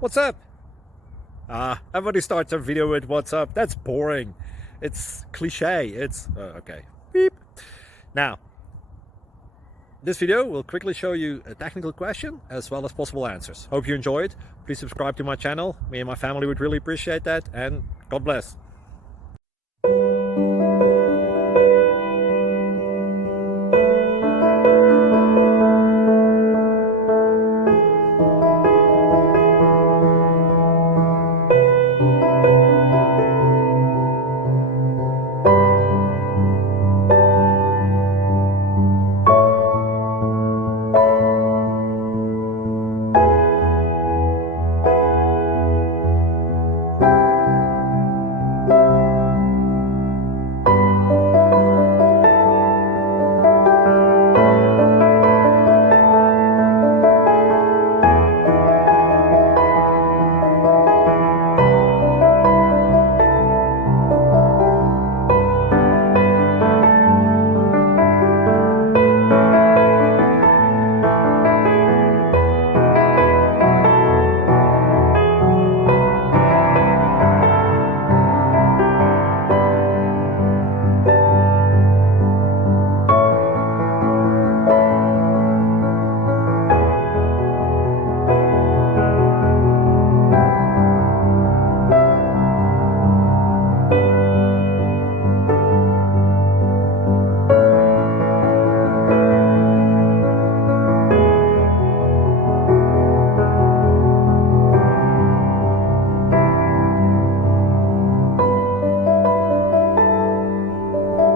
What's up? Everybody starts their video with what's up. That's boring. It's cliche. It's okay. Beep. Now, this video will quickly show you a technical question as well as possible answers. Hope you enjoy it. Please subscribe to my channel. Me and my family would really appreciate that, and God bless.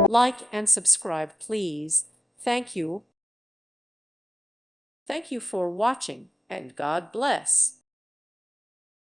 Like and subscribe, please. Thank you. Thank you for watching, and God bless.